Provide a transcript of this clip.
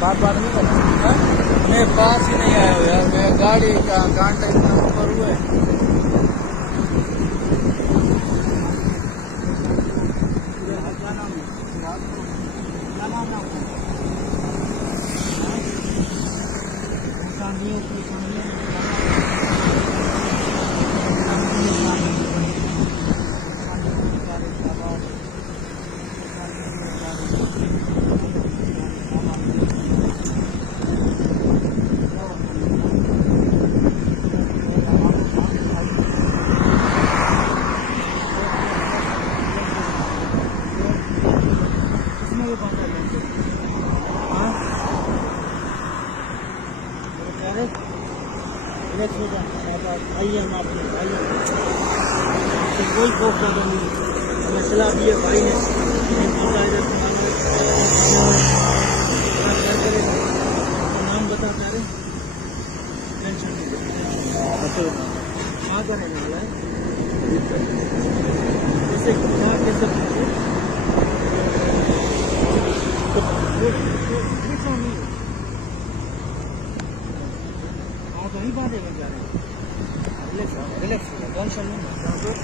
बात बात नहीं करना। मैं पास ही नहीं आया हूँ यार, मैं गाड़ी का घंटे इतना ऊपर हुए। आइए हम आपके आइए, कोई खौफ ज़्यादा नहीं है। हमें सलाह दी है भाई ने, नाम बता रहे टेंशन नहीं। कहाँ का रहने वाला है? कैसे कहाँ कैसे वहीं बात है जा रहे हैं। रिलैक्स रिलैक्स, टेंशन नहीं।